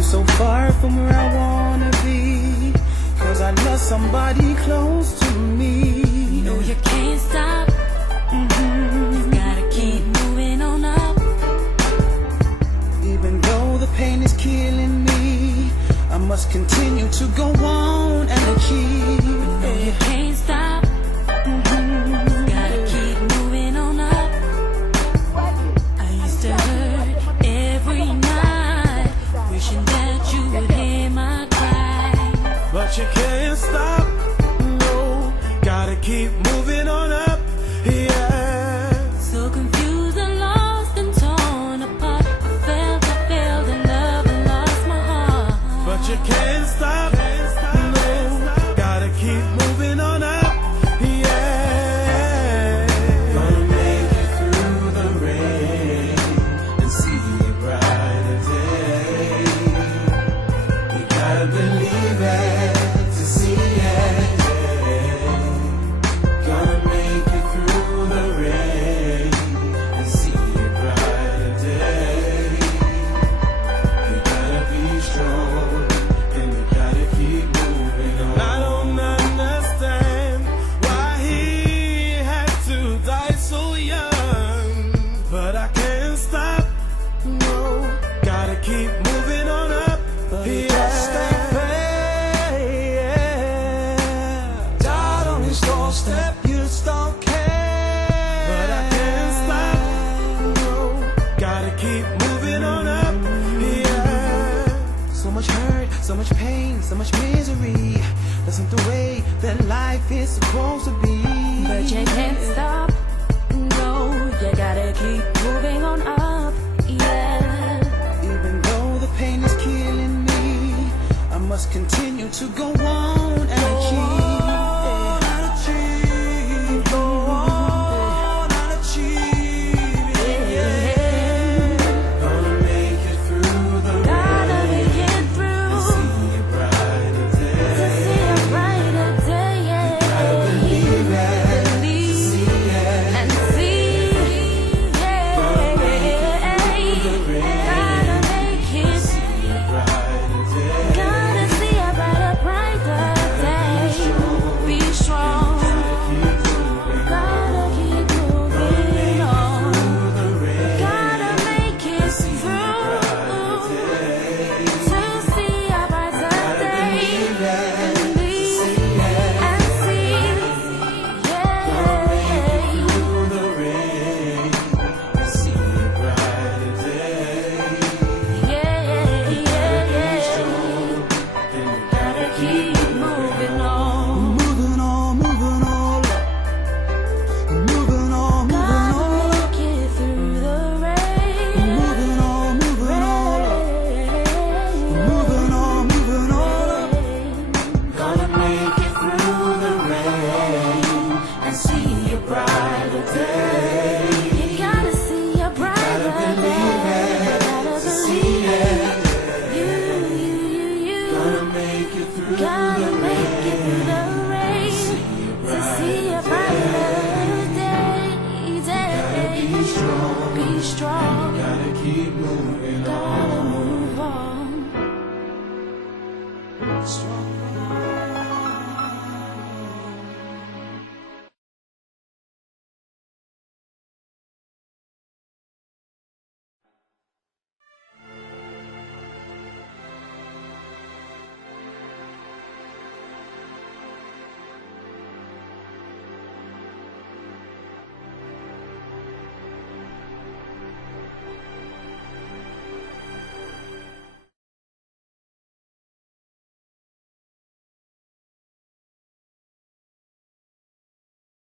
I'm so far from where I wanna be, 'cause I lost somebody close to me. No, you can't stop. You gotta keep moving on up. Even though the pain is killing me, I must continue to go on and achieve. No, you can't stop. Gotta keep moving on up. I used to hurt every night, wishing that you would hear my cry. But you can't stop, no. Gotta keep moving on up, yeah. So confused and lost and torn apart, I failed in love and lost my heart. But you can't stop, no. Gotta keep moving on up, yeah. Gonna make it through the rain and see a brighter day. You gotta believe it to see it. Gonna make it through the rain and see a brighter day. You gotta be strong and you gotta keep moving on. I don't understand why he had to die so young, but I can't stop, no. Gotta keep moving on up, Died on his doorstep, you just don't care. but I can't stop, no. Gotta keep moving on up, yeah. So much hurt, so much pain, so much misery. That's not the way that life is supposed to be. But you can't stop. No, you gotta keep moving on up. Yeah. Even though the pain is killing me, I must continue to go on and achieve. Go on and achieve. Gonna make it through the Gotta rain make it through and see a brighter to day. see a brighter day. Gotta believe it to Believe see it. and see. Yeah. Gonna make it through the rain Gotta make it. see a brighter day. Gotta see a brighter day. Be strong. Keep moving Gotta keep moving on. through the rain Gotta make it through to see a brighter day. Believe and see. Yeah. through the rain and see a brighter day. Yeah. And you Gotta keep moving on. Moving on, moving on, moving on, moving Gotta on, make it through the rain. moving on, moving on, moving on, moving on. Gonna make it through the rain and see a brighter day. You gotta see a brighter day. Gotta believe it. You. gonna make it through Gotta make it through the rain to see a brighter day. Be strong. Be strong.